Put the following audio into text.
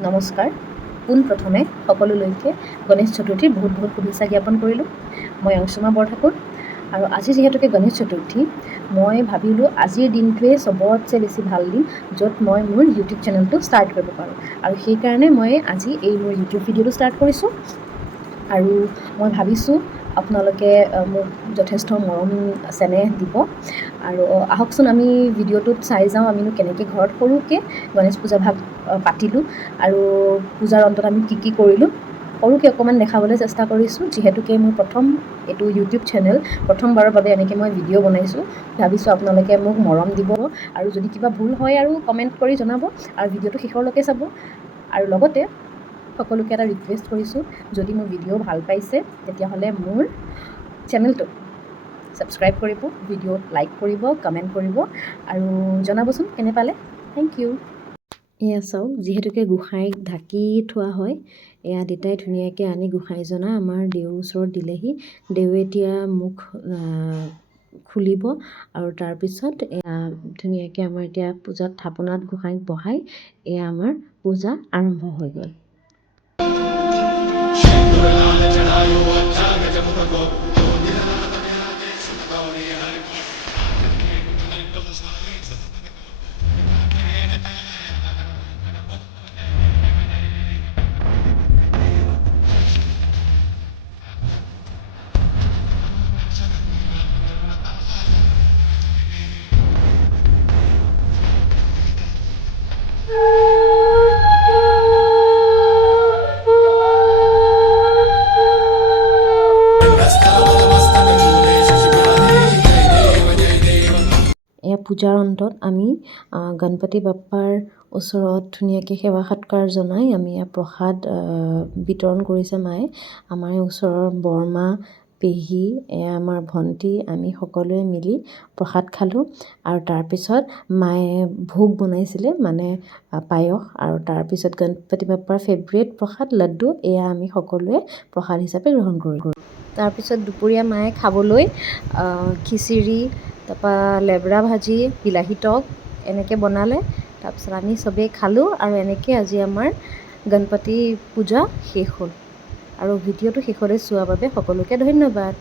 নমস্কাৰ। পোনপ্ৰথমে সকলোলৈকে গণেশ চতুৰ্থীৰ বহুত বহুত শুভেচ্ছা জ্ঞাপন কৰিলোঁ। মই অংশুমা বৰঠাকুৰ আৰু আজি যিহেতুকে গণেশ চতুৰ্থী, মই ভাবিলোঁ আজিৰ দিনটোৱে চবতছে বেছি ভাল দিন য'ত মই মোৰ ইউটিউব চেনেলটো ষ্টাৰ্ট কৰিব পাৰোঁ। আৰু সেইকাৰণে মই আজি এই মোৰ ইউটিউব ভিডিঅ'টো ষ্টাৰ্ট কৰিছোঁ। আৰু মই ভাবিছোঁ আপোনালোকে মোক যথেষ্ট মৰম চেনেহ দিব। আৰু আহকচোন আমি ভিডিঅ'টোত চাই যাওঁ আমিনো কেনেকৈ ঘৰত সৰুকৈ গণেশ পূজা ভাগ পাতিলোঁ আৰু পূজাৰ অন্তত আমি কি কৰিলোঁ সৰুকৈ অকণমান দেখাবলৈ চেষ্টা কৰিছোঁ। যিহেতুকে মোৰ প্ৰথম এইটো ইউটিউব চেনেল, প্ৰথমবাৰৰ বাবে এনেকৈ মই ভিডিঅ' বনাইছোঁ। ভাবিছোঁ আপোনালোকে মোক মৰম দিব আৰু যদি কিবা ভুল হয় আৰু কমেণ্ট কৰি জনাব আৰু ভিডিঅ'টো শেষৰলৈকে চাব। আৰু লগতে সকলোকে এটা ৰিকুৱেষ্ট কৰিছোঁ, যদি মোৰ ভিডিঅ' ভাল পাইছে তেতিয়াহ'লে মোৰ চেনেলটো ছাবস্ক্ৰাইব কৰিব, ভিডিঅ'ত লাইক কৰিব, কমেণ্ট কৰিব আৰু জনাবচোন কেনে পালে। Thank you. এয়া চাওক, যিহেতুকে গোঁসাইক ঢাকি থোৱা হয়, এয়া দেতাই ধুনীয়াকৈ আনি গোঁসাইজনা আমাৰ দেউৰ ওচৰত দিলেহি। দেৱে এতিয়া মুখ খুলিব আৰু তাৰপিছত এয়া ধুনীয়াকৈ আমাৰ এতিয়া পূজাত থাপনাত গোঁসাইক বহাই এয়া আমাৰ পূজা আৰম্ভ হৈ গ'ল। এয়া পূজাৰ অন্তত আমি গণপতি বাপ্পাৰ ওচৰত ধুনীয়াকৈ সেৱা সৎকাৰ জনাই আমি এয়া প্ৰসাদ বিতৰণ কৰিছে মায়ে। আমাৰ ওচৰৰ বৰমা, পেহী, এয়া আমাৰ ভণ্টি, আমি সকলোৱে মিলি প্ৰসাদ খালোঁ। আৰু তাৰপিছত মায়ে ভোগ বনাইছিলে, মানে পায়স, আৰু তাৰপিছত গণপতি বাপ্পাৰ ফেভৰেট প্ৰসাদ লাড্ডু, এয়া আমি সকলোৱে প্ৰসাদ হিচাপে গ্ৰহণ কৰিলোঁ। তাৰপিছত দুপৰীয়া মায়ে খাবলৈ খিচিৰি, তাৰপৰা লেবৰা ভাজি, বিলাহী টক এনেকৈ বনালে। তাৰপিছত আমি চবেই খালোঁ আৰু এনেকৈ আজি আমাৰ গণপতি পূজা শেষ হ'ল। আৰু ভিডিঅ'টো শেষলৈ চোৱাৰ বাবে সকলোকে ধন্যবাদ।